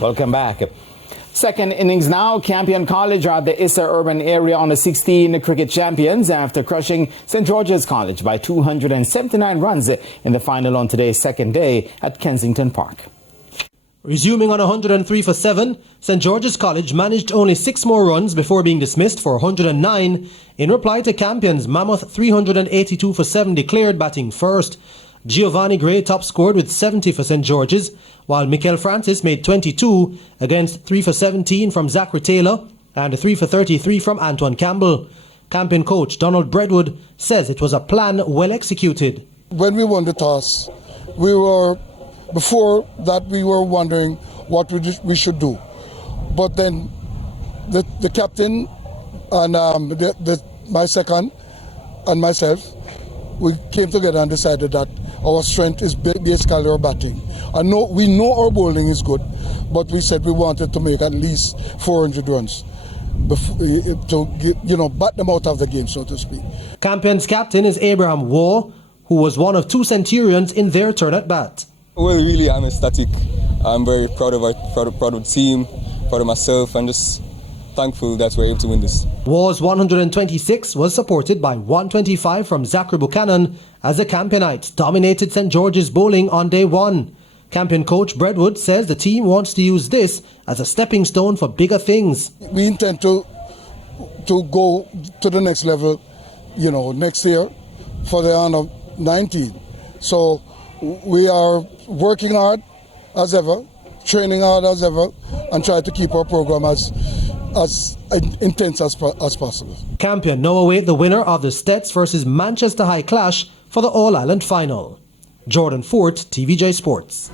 Welcome back. Second innings now. Campion College are the Issa urban area on the 16 cricket champions after crushing St. George's College by 279 runs in the final on today's second day at Kensington Park. Resuming on 103 for 7, St. George's College managed only 6 more runs before being dismissed for 109 in reply to Campion's mammoth 382 for 7 declared batting first. Giovanni Gray top scored with 70 for St. George's, while Mikel Francis made 22 against 3 for 17 from Zachary Taylor and 3 for 33 from Antoine Campbell. Campion coach Donald Breadwood says it was a plan well executed. When we won the toss, before that we were wondering what we should do. But then the captain and my second and myself, we came together and decided that our strength is basically our batting. We know our bowling is good, but we said we wanted to make at least 400 runs to bat them out of the game, so to speak. Campion's captain is Abraham Waugh, who was one of 2 Centurions in their turn at bat. Well, really, I'm ecstatic. I'm very proud of the team, proud of myself, and just thankful that we're able to win this. Waugh's 126 was supported by 125 from Zachary Buchanan as the Campionites dominated St. George's bowling on day 1. Campion coach Breadwood says the team wants to use this as a stepping stone for bigger things. We intend to go to the next level, next year for the under 19. So we are working hard as ever, training hard as ever, and try to keep our program as intense as possible. Campion now await the winner of the Stets versus Manchester High clash for the All-Ireland final. Jordan Fort, TVJ Sports.